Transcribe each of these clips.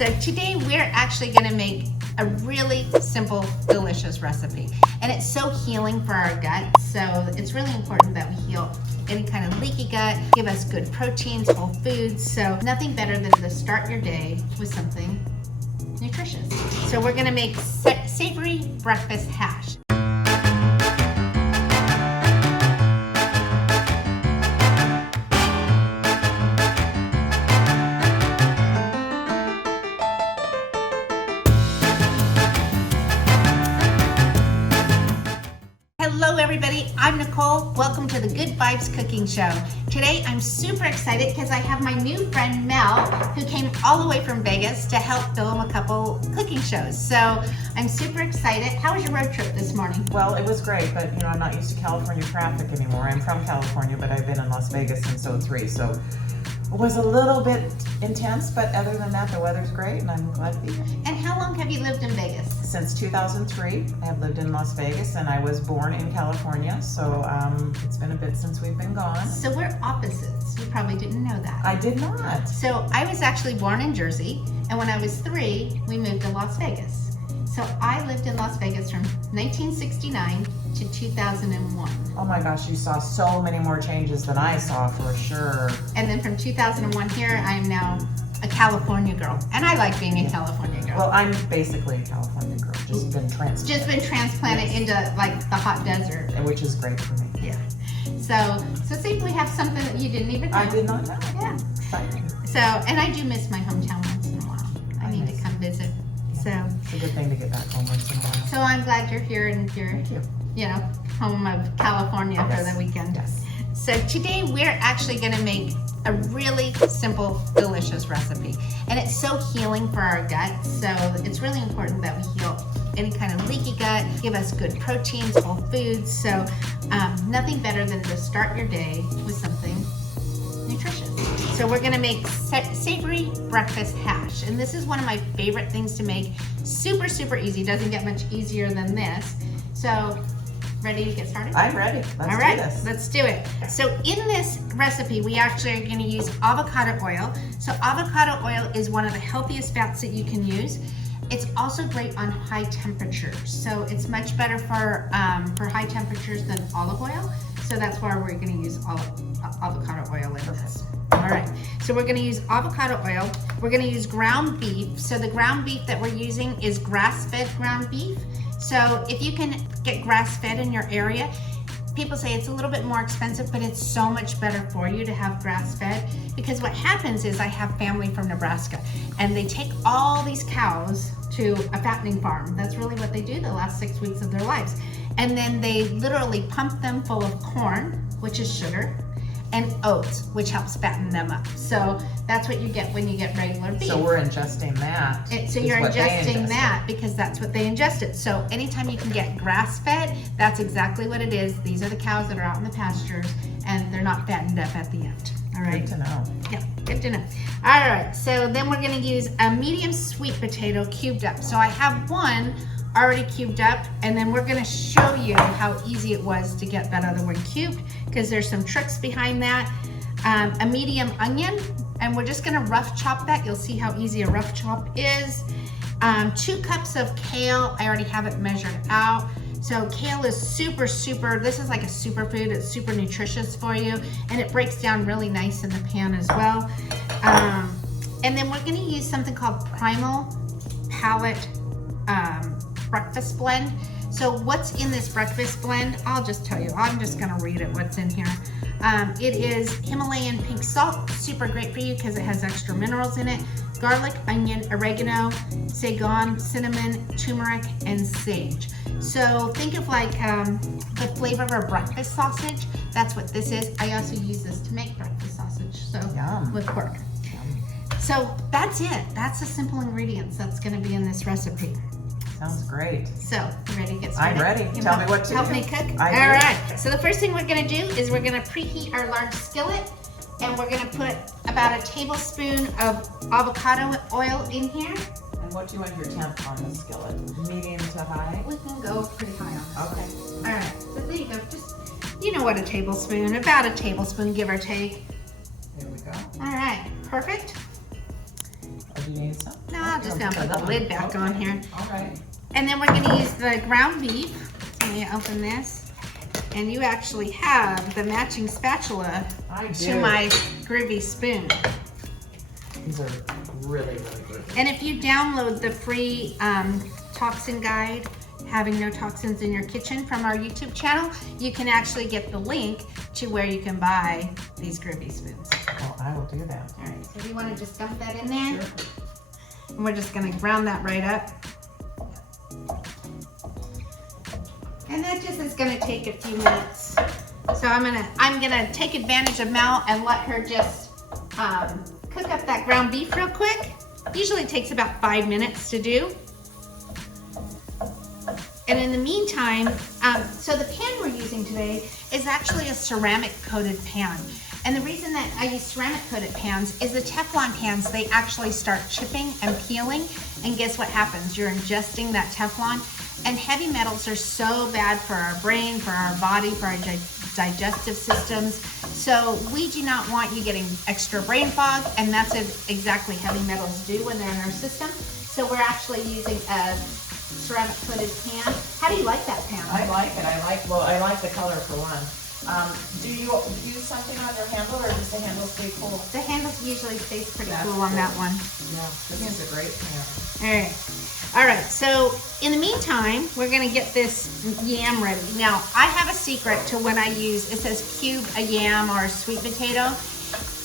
So today we're actually gonna make a really simple, delicious recipe. And it's so healing for our gut. So it's really important that we heal any kind of leaky gut, give us good proteins, whole foods. So nothing better than to start your day with something nutritious. So we're gonna make savory breakfast hash. Hello everybody, I'm Nicole. Welcome to the Good Vibes Cooking Show. Today I'm super excited because I have my new friend Mel, who came all the way from Vegas to help film a couple cooking shows. So I'm super excited. How was your road trip this morning? Well, it was great, but I'm not used to California traffic anymore. I'm from California, but I've been in Las Vegas since '03, so it was a little bit intense, but other than that, the weather's great, and I'm glad to be here. And how long have you lived in Vegas? Since 2003, I have lived in Las Vegas, and I was born in California, so it's been a bit since we've been gone. So we're opposites. You probably didn't know that. I did not. So I was actually born in Jersey, and when I was 3, we moved to Las Vegas. So I lived in Las Vegas from 1969 to 2001. Oh my gosh, you saw so many more changes than I saw for sure. And then from 2001 here, I am now a California girl. And I like being a California girl. Well, I'm basically a California girl, just been transplanted. Just been transplanted into like the hot desert. Which is great for me. Yeah. So see, we have something that you didn't even know. I did not know. Yeah. Exciting. So, and I do miss my hometown once in a while. I need to come visit. So it's a good thing to get back home once in a while. So I'm glad you're here and you're, home of California for the weekend. Yes. So today we're actually gonna make a really simple, delicious recipe. And it's so healing for our gut. So it's really important that we heal any kind of leaky gut, give us good proteins, whole foods. So nothing better than to start your day with something nutritious. So we're gonna make savory breakfast hash. And this is one of my favorite things to make. Super, super easy. Doesn't get much easier than this. So ready to get started? I'm ready. Let's do this. Let's do it. So in this recipe, we actually are gonna use avocado oil. So avocado oil is one of the healthiest fats that you can use. It's also great on high temperatures. So it's much better for high temperatures than olive oil. So that's why we're gonna use avocado oil in this. All right, so we're gonna use avocado oil. We're gonna use ground beef. So the ground beef that we're using is grass-fed ground beef. So if you can get grass-fed in your area, people say it's a little bit more expensive, but it's so much better for you to have grass-fed, because what happens is I have family from Nebraska, and they take all these cows to a fattening farm. That's really what they do the last 6 weeks of their lives. And then they literally pump them full of corn, which is sugar, and oats, which helps fatten them up. So that's what you get when you get regular beef. So we're ingesting that. So you're ingesting that because that's what they ingested. So anytime you can get grass-fed, that's exactly what it is. These are the cows that are out in the pastures, and they're not fattened up at the end. All right. Good to know. Yeah, good to know. All right, so then we're gonna use a medium sweet potato cubed up. So I have one already cubed up, and then we're gonna show you how easy it was to get that other one cubed, because there's some tricks behind that. A medium onion, and we're just gonna rough chop that. You'll see how easy a rough chop is. 2 cups of kale. I already have it measured out. So kale is super, this is like a superfood. It's super nutritious for you, and it breaks down really nice in the pan as well. And then we're gonna use something called Primal Palate breakfast blend. So what's in this breakfast blend? I'll just tell you. I'm just gonna read it, what's in here. It is Himalayan pink salt, super great for you because it has extra minerals in it. Garlic, onion, oregano, saigon, cinnamon, turmeric, and sage. So think of like the flavor of a breakfast sausage. That's what this is. I also use this to make breakfast sausage, so with pork. So that's it. That's the simple ingredients that's gonna be in this recipe. Sounds great. So, you ready to get started? I'm ready. Tell me what to do. Help me cook? All right. So the first thing we're gonna do is we're gonna preheat our large skillet, and we're gonna put about a tablespoon of avocado oil in here. And what do you want your temp on the skillet? Medium to high? We can go pretty high on this. Okay. All right. So there you go. Just, you know what a tablespoon, about a tablespoon, give or take. There we go. All right. Perfect. you need some? No, I'm just gonna put the lid back on here. All right. And then we're gonna use the ground beef. Let me open this. And you actually have the matching spatula to my groovy spoon. These are really, really good. And if you download the free toxin guide, Having No Toxins in Your Kitchen from our YouTube channel, you can actually get the link to where you can buy these groovy spoons. Well, I will do that. All right, so do you want to just dump that in there? Sure. And we're just gonna ground that right up. And that just is gonna take a few minutes. So I'm gonna take advantage of Mal and let her just cook up that ground beef real quick. Usually it takes about 5 minutes to do. And in the meantime, so the pan we're using today is actually a ceramic coated pan. And the reason that I use ceramic coated pans is the Teflon pans, they actually start chipping and peeling. And guess what happens? You're ingesting that Teflon. And heavy metals are so bad for our brain, for our body, for our digestive systems. So we do not want you getting extra brain fog, and that's exactly heavy metals do when they're in our system. So we're actually using a ceramic coated pan. How do you like that pan? I like it. I like the color for one. Do you use something on your handle, or does the handle stay cool? The handle usually stays pretty That's cool on that one. Yeah, this is a great pan. All right. All right, so in the meantime, we're gonna get this yam ready. Now, I have a secret to when I use, it says cube a yam or a sweet potato.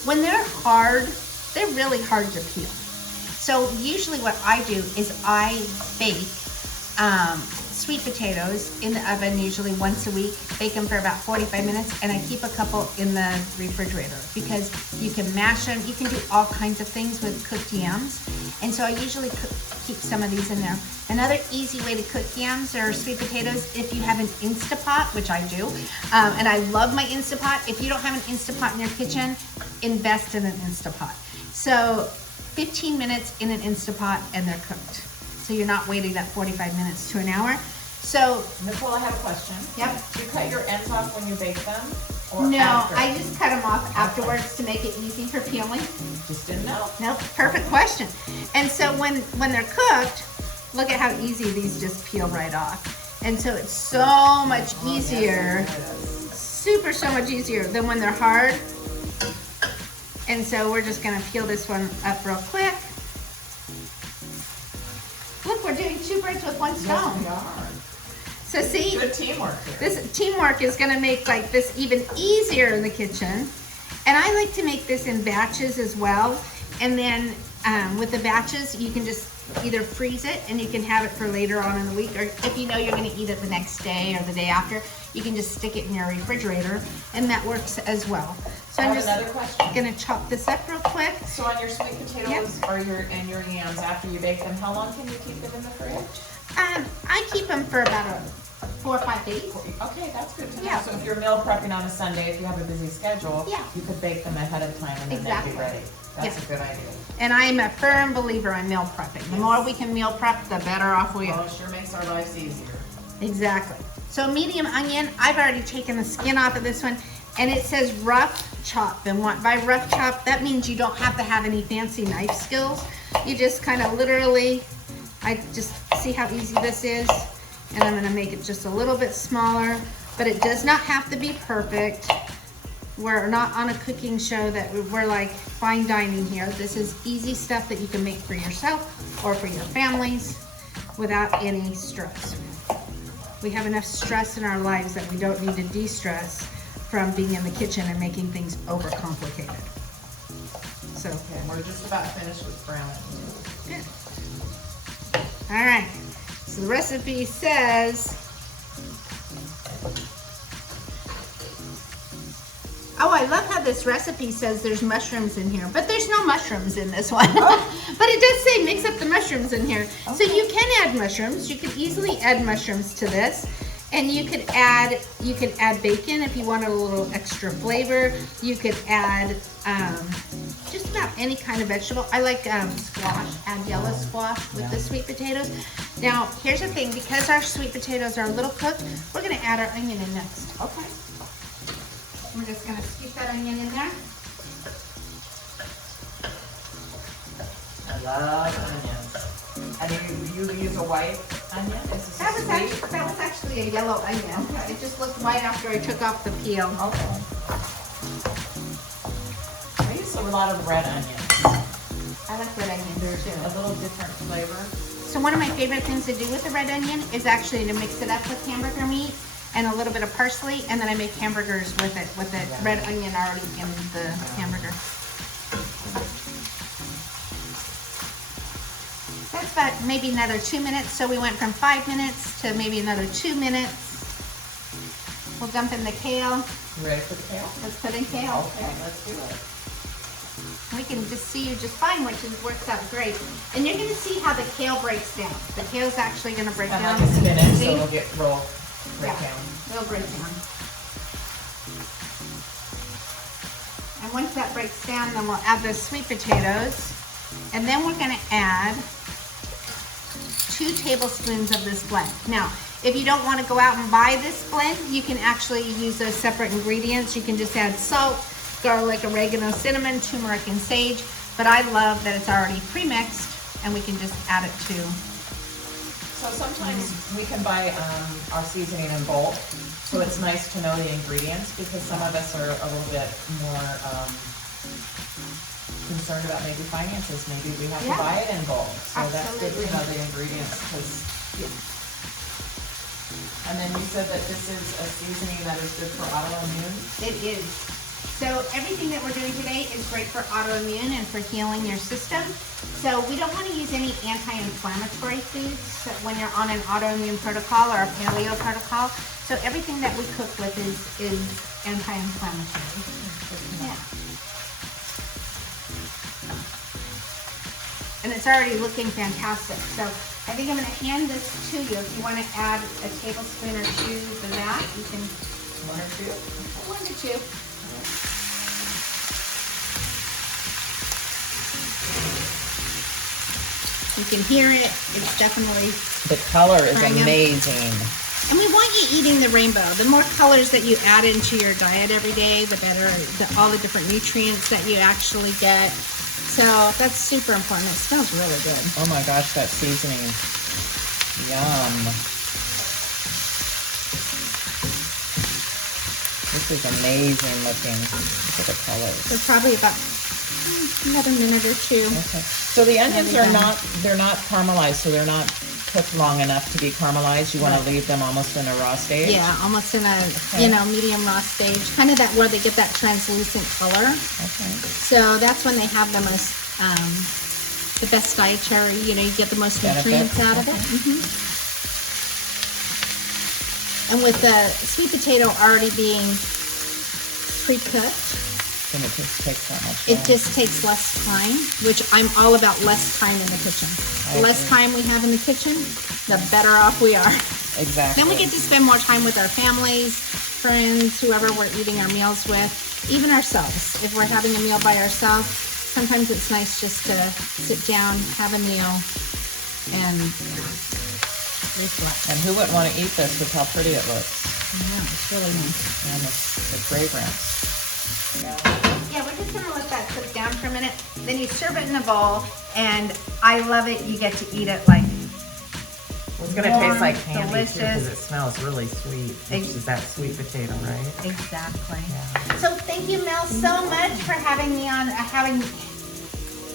When they're hard, they're really hard to peel. So usually what I do is I bake sweet potatoes in the oven usually once a week, bake them for about 45 minutes, and I keep a couple in the refrigerator because you can mash them, you can do all kinds of things with cooked yams. And so I usually keep some of these in there. Another easy way to cook yams or sweet potatoes, if you have an Instapot, which I do, and I love my Instapot. If you don't have an Instapot in your kitchen, invest in an Instapot. So 15 minutes in an Instapot and they're cooked. So you're not waiting that 45 minutes to an hour. So, Nicole, I have a question. Yep. Do you cut your ends off when you bake them? Or no, after? I just cut them off afterwards to make it easy for peeling. Just didn't know. Nope, perfect question. And so when they're cooked, look at how easy these just peel right off. And so it's so much easier, super so much easier than when they're hard. And so we're just gonna peel this one up real quick. Look, we're doing 2 birds with 1 stone. Yes, we are. So see, Good teamwork here. this teamwork is gonna make like this even easier in the kitchen. And I like to make this in batches as well. And then with the batches, you can just either freeze it and you can have it for later on in the week, or if you know you're gonna eat it the next day or the day after, you can just stick it in your refrigerator, and that works as well. So I I'm have just another question. gonna chop this up real quick. So on your sweet potatoes or your yams, after you bake them, how long can you keep them in the fridge? I keep them for about 4 or 5 days. Okay, that's good to know. Yeah. So if you're meal prepping on a Sunday, if you have a busy schedule, Yeah. you could bake them ahead of time and then Exactly. they'd be ready. That's Yeah. a good idea. And I'm a firm believer in meal prepping. The more we can meal prep, the better off we Well, are. it sure makes our lives easier. Exactly. So medium onion, I've already taken the skin off of this one, and it says rough chop. And what by rough chop, that means you don't have to have any fancy knife skills. You just kind of literally, I just see how easy this is, and I'm gonna make it just a little bit smaller, but it does not have to be perfect. We're not on a cooking show that we're like fine dining here. This is easy stuff that you can make for yourself or for your families without any stress. We have enough stress in our lives that we don't need to de-stress from being in the kitchen and making things overcomplicated. So, Okay, we're just about finished with browning. good. All right, so the recipe says, oh, I love how this recipe says there's mushrooms in here, but there's no mushrooms in this one. But it does say mix up the mushrooms in here. So you can add mushrooms. You could easily add mushrooms to this. And you could add bacon if you wanted a little extra flavor. You could add just about any kind of vegetable. I like squash, add yellow squash with the sweet potatoes. Now, here's the thing, because our sweet potatoes are a little cooked, we're gonna add our onion in next. Okay. We're just gonna scoop that onion in there. love onions. And you use a white onion? Is this That a was sweet? actually a yellow onion. It just looked white after I took off the peel. Okay. I use a lot of red onions. I like red onions too. A little different flavor. So one of my favorite things to do with the red onion is actually to mix it up with hamburger meat and a little bit of parsley, and then I make hamburgers with it, red onion already in the hamburger. That's about maybe another 2 minutes. So we went from 5 minutes to maybe another 2 minutes. We'll dump in the kale. You ready for the kale? Let's put in kale. Okay, let's do it. We can just see you just fine, which works out great. And you're gonna see how the kale breaks down. The kale's actually gonna break And down. like a spinach, See? so it'll get break down. It'll break down. And once that breaks down, then we'll add the sweet potatoes. And then we're gonna add 2 tablespoons of this blend. Now, if you don't want to go out and buy this blend, you can actually use those separate ingredients. You can just add salt, garlic, oregano, cinnamon, turmeric, and sage. But I love that it's already pre-mixed and we can just add it to. So sometimes we can buy our seasoning in bulk. So it's nice to know the ingredients because some of us are a little bit more concerned about maybe finances. Maybe we have to buy it in bulk. So that's good to know the ingredients. And then you said that this is a seasoning that is good for autoimmune? It is. So everything that we're doing today is great for autoimmune and for healing your system. So we don't want to use any anti-inflammatory foods when you're on an autoimmune protocol or a paleo protocol. So everything that we cook with is anti-inflammatory. Yeah. And it's already looking fantastic. So I think I'm going to hand this to you. If you want to add a tablespoon or 2 to that, you can. 1 or 2? 1 to 2. You can hear it. It's definitely. The color is Bring 'em. amazing. And we want you eating the rainbow. The more colors that you add into your diet every day, the better. All the different nutrients that you actually get. So that's super important. It smells really good. Oh my gosh, that seasoning. Yum. This is amazing looking. Look at the colors. So probably about another minute or 2. Okay. So the onions are not, they're not caramelized, so they're not cooked long enough to be caramelized. You want to leave them almost in a raw stage? Yeah, almost in a, medium raw stage. Kind of that where they get that translucent color. Okay. So that's when they have the most, the best dietary, you get the most nutrients out of it. And with the sweet potato already being pre-cooked, Then it just takes that much it time. just takes less time, which I'm all about less time in the kitchen. The less time we have in the kitchen, the better off we are. Exactly. Then we get to spend more time with our families, friends, whoever we're eating our meals with, even ourselves. If we're having a meal by ourselves, sometimes it's nice just to sit down, have a meal, and reflect. And who wouldn't want to eat this with how pretty it looks? Yeah, it's really nice. And the fragrance. Yeah, we're just gonna let that cook down for a minute. Then you serve it in a bowl, and I love it. You get to eat it like It's going to taste like warm, candy delicious. too because it smells really sweet, which is that sweet potato, right? Exactly. Yeah. So thank you, Mel, so much for having me on.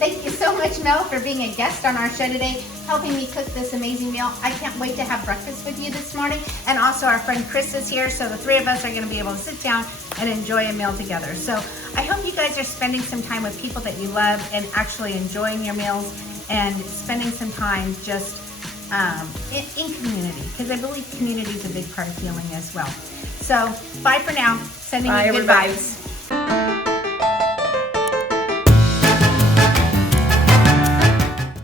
Thank you so much, Mel, for being a guest on our show today, helping me cook this amazing meal. I can't wait to have breakfast with you this morning. And also our friend Chris is here, so the 3 of us are going to be able to sit down and enjoy a meal together. So I hope you guys are spending some time with people that you love and actually enjoying your meals and spending some time just in community, because I believe community is a big part of healing as well. So bye for now. Sending Bye, you good everybody. vibes.